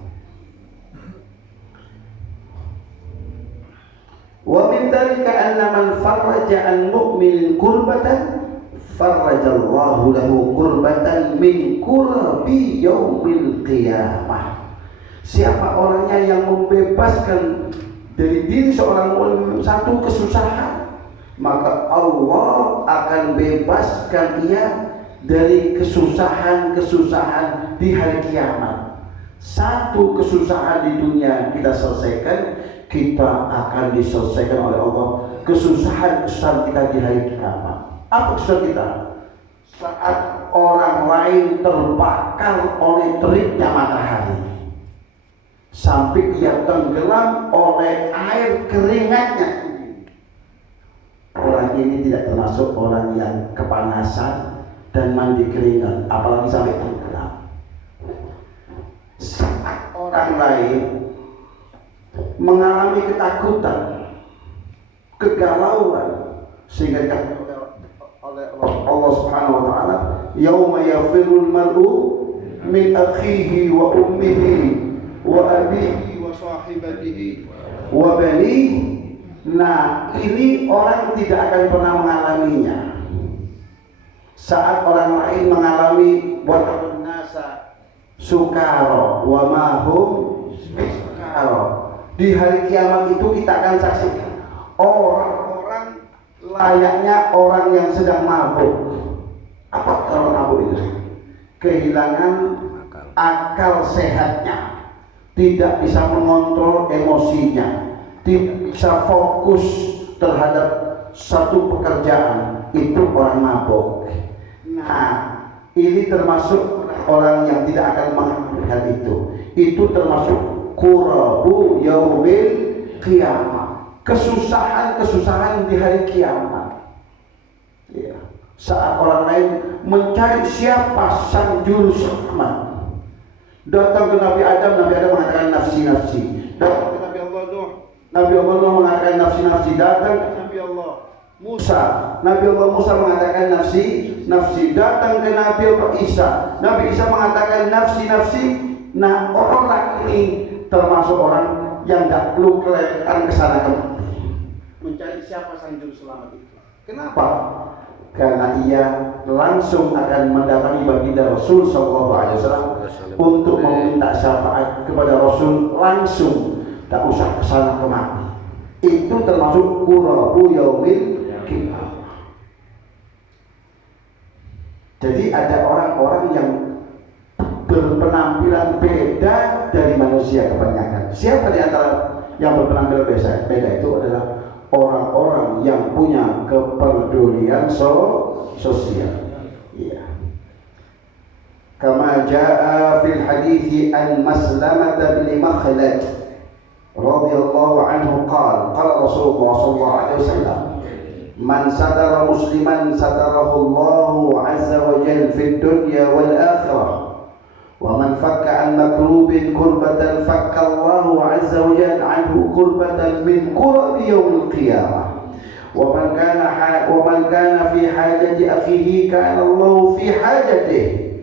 Wa min dzalika anna man farraja an mu'minin kurbatan farrajallahu lahu kurbatan min kurbi yaumil qiyamah. Siapa orangnya yang membebaskan dari diri seorang mukmin satu kesusahan, maka Allah akan bebaskan ia dari kesusahan-kesusahan di hari kiamat. Satu kesusahan di dunia kita selesaikan, kita akan diselesaikan oleh Allah kesusahan-kesusahan kita di hari kiamat. Apa kesusahan kita? Saat orang lain terbakar oleh teriknya matahari sampai ia tenggelam oleh air keringatnya. Orang ini tidak termasuk orang yang kepanasan dan mandi keringat, apalagi sampai tenggelam. Saat orang lain mengalami ketakutan, kegalauan, sehingga oleh Allah Subhanahu wa taala, yauma yafirul mar'u min akhihi wa ummihi wa abihi wa sahibatihi wa banihi. Nah, ini orang tidak akan pernah mengalaminya. Saat orang lain mengalami watarun nasa sukaro wa mahum sukaro, di hari kiamat itu kita akan saksikan orang-orang layaknya orang yang sedang mabuk. Apa orang mabuk itu? Kehilangan akal sehatnya, tidak bisa mengontrol emosinya, tidak bisa fokus terhadap satu pekerjaan. Itu orang mabuk. Nah, ini termasuk orang yang tidak akan mengalami hal itu. Itu termasuk kurabu yaumil qiyamah, kesusahan-kesusahan di hari kiamat. Ya. Saat orang lain mencari siapa sang juru selamat, datang ke Nabi Adam mengatakan nafsi-nafsi. Datang ke Nabi Allah Nuh, Nabi Allah Nuh mengatakan nafsi-nafsi. Datang ke Nabi Allah Musa, Nabi Allah Musa mengatakan nafsi-nafsi. Datang ke Nabi Allah Isa, Nabi Isa mengatakan nafsi-nafsi. Nah, orang ini termasuk orang yang tidak perlu kelihatan kesana kemari mencari siapa sang juru selamat itu. Kenapa? Karena ia langsung akan mendatangi baginda Rasul Sallallahu Alaihi Wasallam untuk meminta syafaat kepada Rasul langsung, tak usah kesana kemari. Itu termasuk kurabu yaumil qiyamah. Jadi ada orang-orang yang berpenampilan beda dari manusia kebanyakan. Siapa di antara yang berpenampilan beda itu adalah orang-orang yang punya kepedulian sosial. Iya. Kama jaa fil hadithi an Maslamah bin Makhlad radhiyallahu anhu qala Rasulullah sallallahu alaihi wasallam, man satara musliman satarahu Allahu azza wa jalla fid dunya wal akhirah Wa man fakka an makrubin kurbatan fakka Allahu azza wa jalla anhu kurbatan min kurabi yaumil qiyamah. Wa man kana fi hajati akhihi kana Allahu fi hajatihi.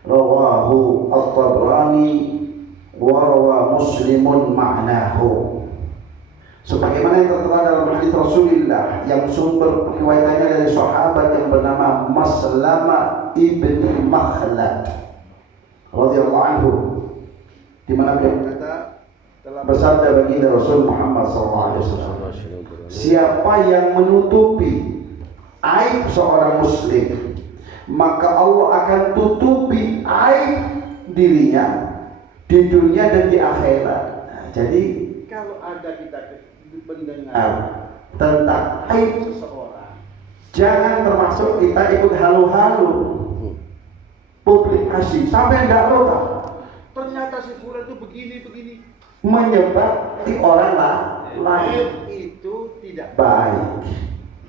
Rawahu At-Tabrani wa rawa Muslimun ma'nahu. Sebagaimana yang tertera dalam hadis Rasulullah yang sumber riwayatannya dari sahabat yang bernama Maslama ibni Makhlad radhiyallahu anhu, di mana beliau berkata telah bersabda baginda Rasul Muhammad SAW, siapa yang menutupi aib seorang muslim, maka Allah akan tutupi aib dirinya di dunia dan di akhirat. Nah, jadi kalau ada kita mendengar tentang aib seseorang, jangan termasuk kita ikut halu-halu publikasi sampai tidak tahu ternyata si fulan itu begini menyebar di orang lain. Itu tidak baik,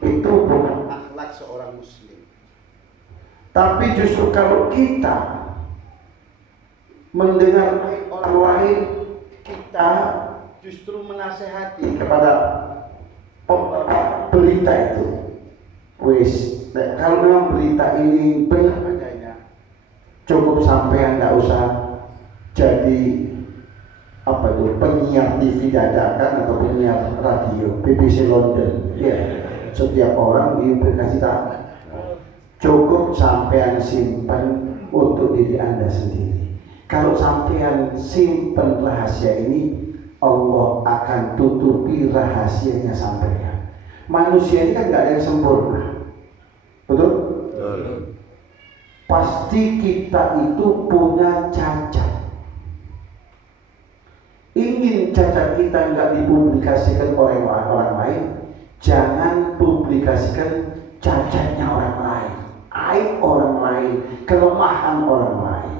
itu bukan akhlak seorang muslim. Tapi justru kalau kita mendengar orang lain, kita justru menasehati kepada berita itu. Kalau memang berita ini benar adanya, cukup sampai tidak usah jadi penyiar TV dadakan atau penyiar radio BBC London. Ya, setiap orang dikasih tahu. Cukup sampean simpan untuk diri Anda sendiri. Kalau sampean simpan rahasia ini, Allah akan tutupi rahasianya sampean. Manusia ini kan nggak ada yang sempurna, betul? Pasti kita itu punya cacat. Ingin cacat kita nggak dipublikasikan oleh orang lain, jangan publikasikan cacatnya orang lain, aib orang lain, kelemahan orang lain.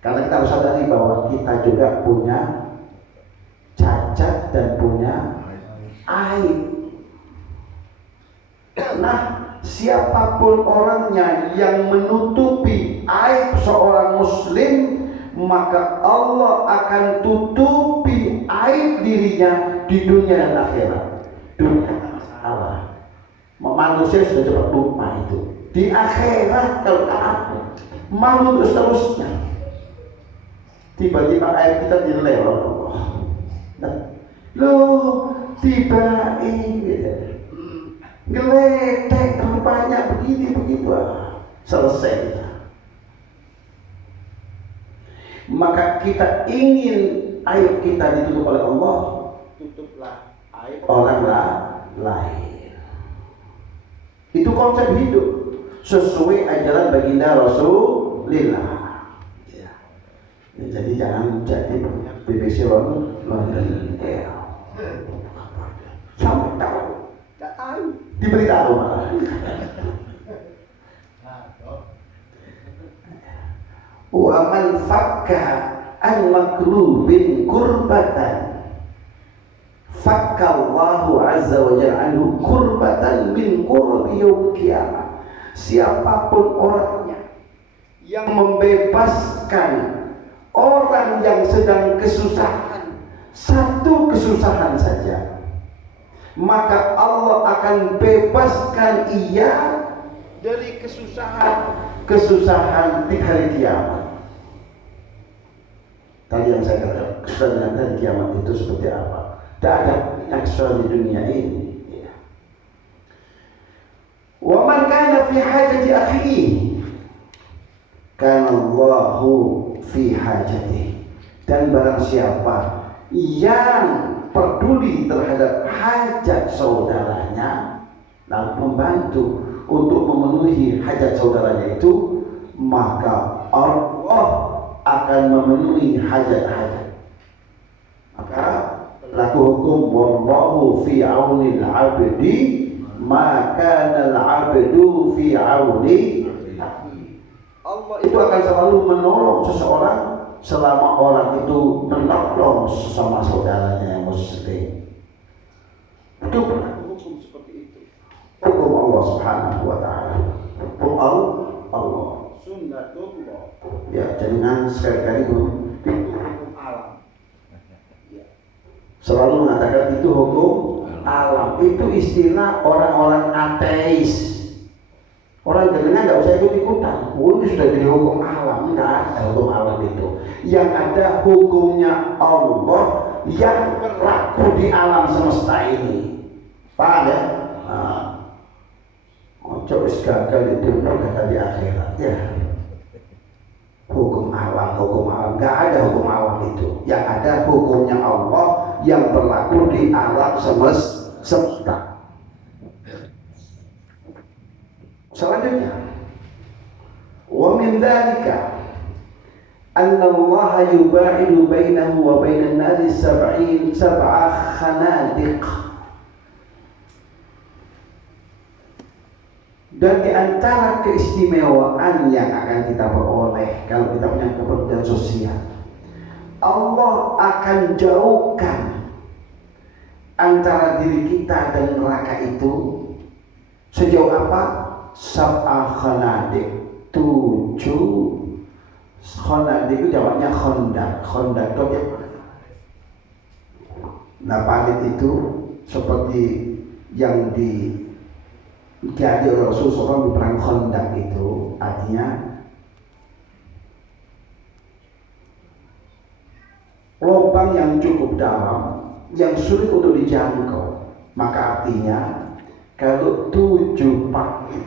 Karena kita harus sadari bahwa kita juga punya cacat dan punya aib. Nah, siapapun orangnya yang menutupi aib seorang muslim, maka Allah akan tutupi aib dirinya di dunia dan akhirat. Dunia masalah, manusia sudah cepat lupa itu. Di akhirat kalau taat, malu terusnya. Tiba-tiba aib kita dinilai oleh Allah. Loh, tiba ini geletek rupanya begini begitu, selesai. Maka kita ingin aib kita ditutup oleh Allah, tutuplah aib orang lain. Itu konsep hidup sesuai ajaran baginda Rasulullah. Ya. Jadi jangan jadi BBC London. Ya. Sampai tahu, tidak tahu, diberitahu malah. Wa man fakka an makrubin kurbatan fakka Allahu azza wa jalla anhu kurbatan min qurbi yaumil qiyamah. Siapapun orangnya yang membebaskan orang yang sedang kesusahan, satu kesusahan saja, maka Allah akan bebaskan ia dari kesusahan di hari kiamat. Tadi yang saya katakan, kesusahan di hari kiamat itu seperti apa? Tidak ada yang kesusahan di dunia ini. Wa man kana fi hajati akhihi kana Allahu fi hajatihi. Dan barang siapa yang peduli terhadap hajat saudaranya, lalu membantu untuk memenuhi hajat saudaranya itu, maka Allah akan memenuhi hajat-hajat. Maka laku hukum wallahu fi aunil abdi maka al-abdu fi auni. Allah itu akan selalu menolong seseorang selama orang itu menolong sesama saudaranya yang muslim. Itu hukum seperti itu. Hukum Allah Subhanahu wa taala. Hukum Allah, sunnatullah. Ya, dengan sekali-kali itu hukum alam. Selalu mengatakan itu hukum alam. Itu istilah orang-orang ateis. Orang jenengan nggak usah ikut-ikutan. Oh, ini sudah jadi hukum alam. Nggak ada hukum alam itu. Yang ada hukumnya Allah yang berlaku di alam semesta ini. Paham ya? Coba gagal itu gagal di akhirat ya. Hukum alam, nggak ada hukum alam itu. Yang ada hukumnya Allah yang berlaku di alam semesta. Selanjutnya, wa min dzalika anna Allah yuba'idu bainahu wa bainan nari sab'a khanadiq. Dan di antara keistimewaan yang akan kita peroleh kalau kita punya kepedulian sosial, Allah akan jauhkan antara diri kita dan neraka itu sejauh apa? Sab'a khanadik, 7 khanadik itu jawabnya khondak. Khondak itu ya. Nah, parit itu seperti yang jadi Rasulullah di perang Khandaq itu artinya lubang yang cukup dalam yang sulit untuk dijangkau. Maka artinya kalau 7 parit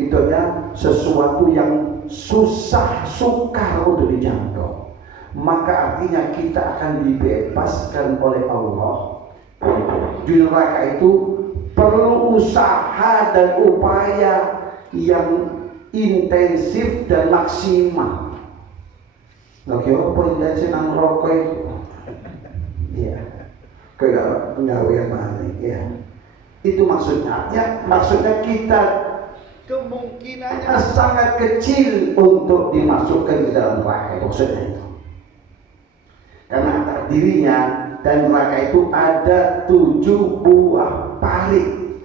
itu adalah sesuatu yang susah sukar untuk dijangkau, maka artinya kita akan dibebaskan oleh Allah. Di neraka itu perlu usaha dan upaya yang intensif dan maksimal. Lagi apa intensif nang rokok itu? Iya, kayak penggawean mana? Ya, itu maksudnya. Ya, maksudnya kita kemungkinannya sangat kecil untuk dimasukkan ke dalam neraka, itu maksudnya itu. Karena antara dirinya dan neraka itu ada 7 buah parit.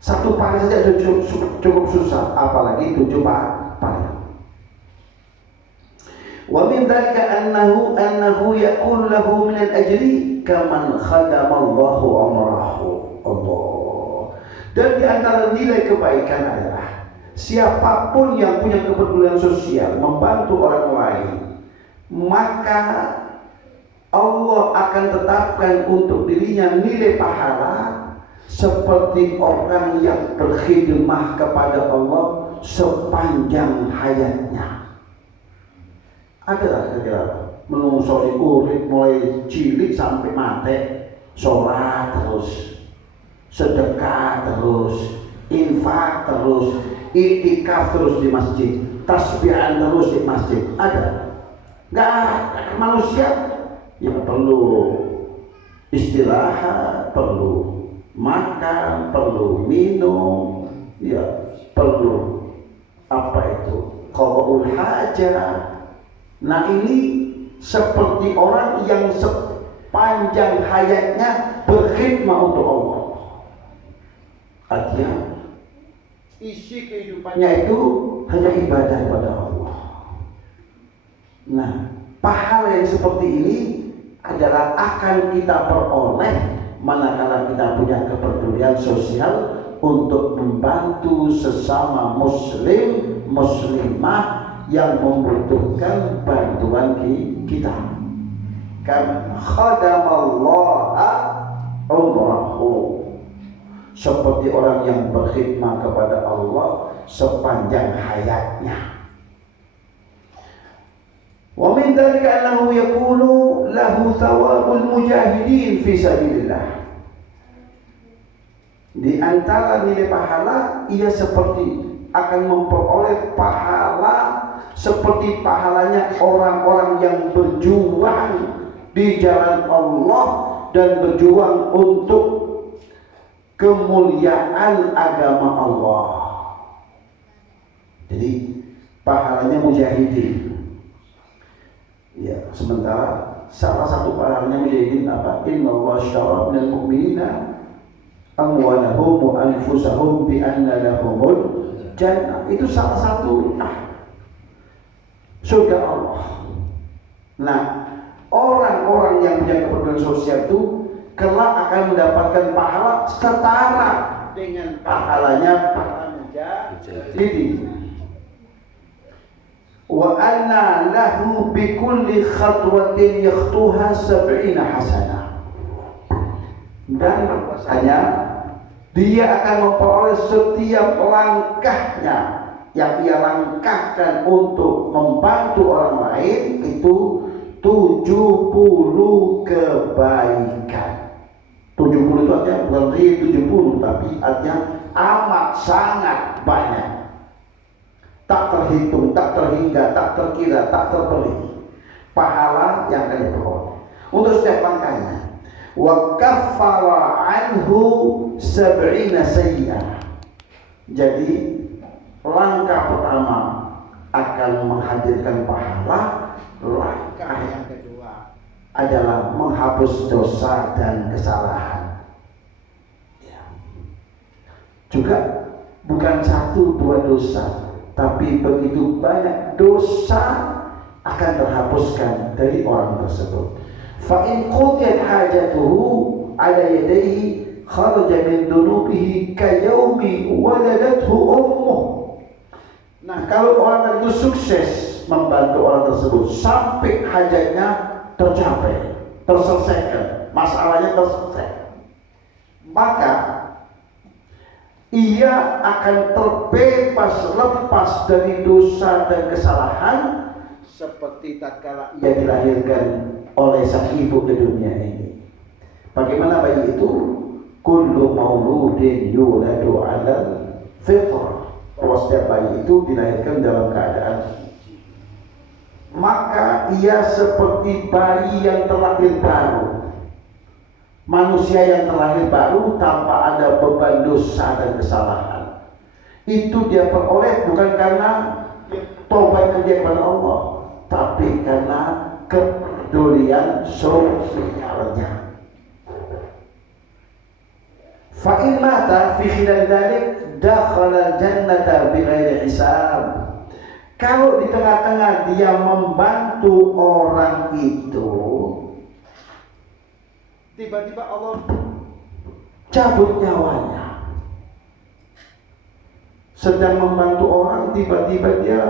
1 parit saja cukup susah, apalagi 7 parit. Wa min dzalika annahu yakun lahu min al-ajri kaman khadama Allahu umrahu. Allah. Dan di antara nilai kebaikan adalah siapapun yang punya kepedulian sosial membantu orang lain, maka Allah akan tetapkan untuk dirinya nilai pahala seperti orang yang berkhidmah kepada Allah sepanjang hayatnya. Adalah kira-kira menungsori urip mulai cilik sampai mati, sholat terus, sedekah terus, infak terus, iktikaf terus di masjid, tasbihan terus di masjid. Ada? Nggak ada. Manusia yang perlu istirahat, perlu makan, perlu minum, ya perlu apa itu? Qadaul hajah. Nah, ini seperti orang yang sepanjang hayatnya berkhidmah untuk Allah. Artinya isi kehidupannya itu hanya ibadah kepada Allah. Nah, pahala yang seperti ini adalah akan kita peroleh manakala kita punya kepedulian sosial untuk membantu sesama muslim muslimah yang membutuhkan bantuan kita. Kan khadamallaha umrahu, seperti orang yang berkhidmah kepada Allah sepanjang hayatnya. Wa min dzalika annahu yakunu lahu thawabul mujahidin fi sabilillah. Di antara nilai pahala, ia seperti akan memperoleh pahala seperti pahalanya orang-orang yang berjuang di jalan Allah dan berjuang untuk kemuliaan agama Allah. Jadi pahalanya mujahidin. Ya, sementara salah satu pahalanya mujahidin apa? Innallaha syara minal mu'minina amwalahum wa anfusahum bi anna lahumul jannah. Itu salah satu surga Allah. Nah, orang-orang yang punya kepedulian sosial itu kelak akan mendapatkan pahala setara dengan pahalanya para mujahidin. Wa anna lahu bi kulli khatwatin yakhtuha 70 hasanah. Dan bahwasanya dia akan memperoleh setiap langkahnya yang ia langkahkan untuk membantu orang lain itu 70 kebaikan. 70 itu artinya bukan 70, tapi artinya amat sangat banyak. Tak terhitung, tak terhingga, tak terkira, tak terbeli pahala yang akan diperoleh untuk setiap langkahnya. Wa kaffara anhu 70 sayyi'ah. Jadi langkah pertama akan menghadirkan pahala, langkah yang kedua adalah menghapus dosa dan kesalahan. Juga bukan 1-2 dosa, tapi begitu banyak dosa akan terhapuskan dari orang tersebut. Fa in qudiyat hajatuhu ala yadayhi kharaja min dunubihi kayaumi waladathu ummuh. Nah, kalau orang itu sukses membantu orang tersebut sampai hajatnya tercapai, terselesaikan, masalahnya terselesaikan, maka ia akan terbebas lepas dari dosa dan kesalahan seperti tatkala ia dilahirkan oleh sang ibu ke dunia ini. Bagaimana bayi itu? Kullu mauludin yuladu 'alal fitrah. Bahwa setiap bayi itu dilahirkan dalam keadaan suci. Maka ia seperti bayi yang terlahir baru, manusia yang terlahir baru tanpa ada beban dosa dan kesalahan. Itu dia peroleh bukan karena taubatnya dia kepada Allah, tapi karena kepedulian sosialnya. Fa in mata fi khilal dzalik dakhala jannata bighairi hisab. Kalau di tengah-tengah dia membantu orang itu, tiba-tiba Allah cabut nyawanya. Sedang membantu orang, tiba-tiba dia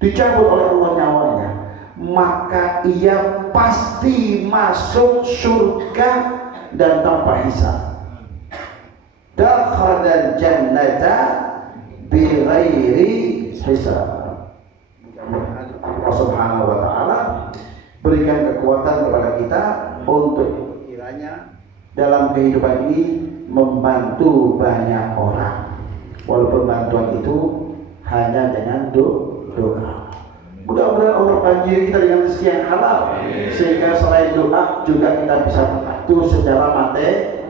dicabut oleh Allah nyawanya, maka ia pasti masuk surga dan tanpa hisab. Dakhala jannata bighairi hisab. Allah Subhanahu wa taala berikan kekuatan kepada kita untuk kiranya dalam kehidupan ini membantu banyak orang, walaupun bantuan itu hanya dengan doa. Mudah-mudahan Allah banjiri kita dengan rezeki yang halal, sehingga selain doa juga kita bisa membantu secara materi.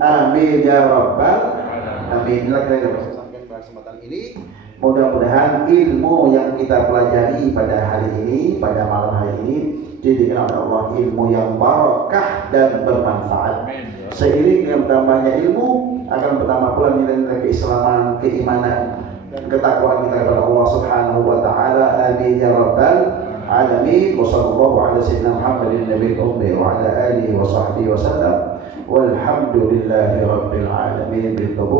Amin ya rabbal alamin. Inilah kita bisa sampaikan pada kesempatan ini. Mudah-mudahan ilmu yang kita pelajari pada hari ini, pada malam hari ini, dijadikan oleh Allah ilmu yang barakah dan bermanfaat. Seiring dengan bertambahnya ilmu akan bertambah pula nilai-nilai keislaman, keimanan, dan ketakwaan kita kepada Allah Subhanahu wa taala. Amin ya rabbal alamin. Wa sallallahu ala sayyidina Muhammadin nabiyil ummi wa ala alihi wa sahbihi wa sallam. Walhamdulillahi rabbil alamin bil qabul.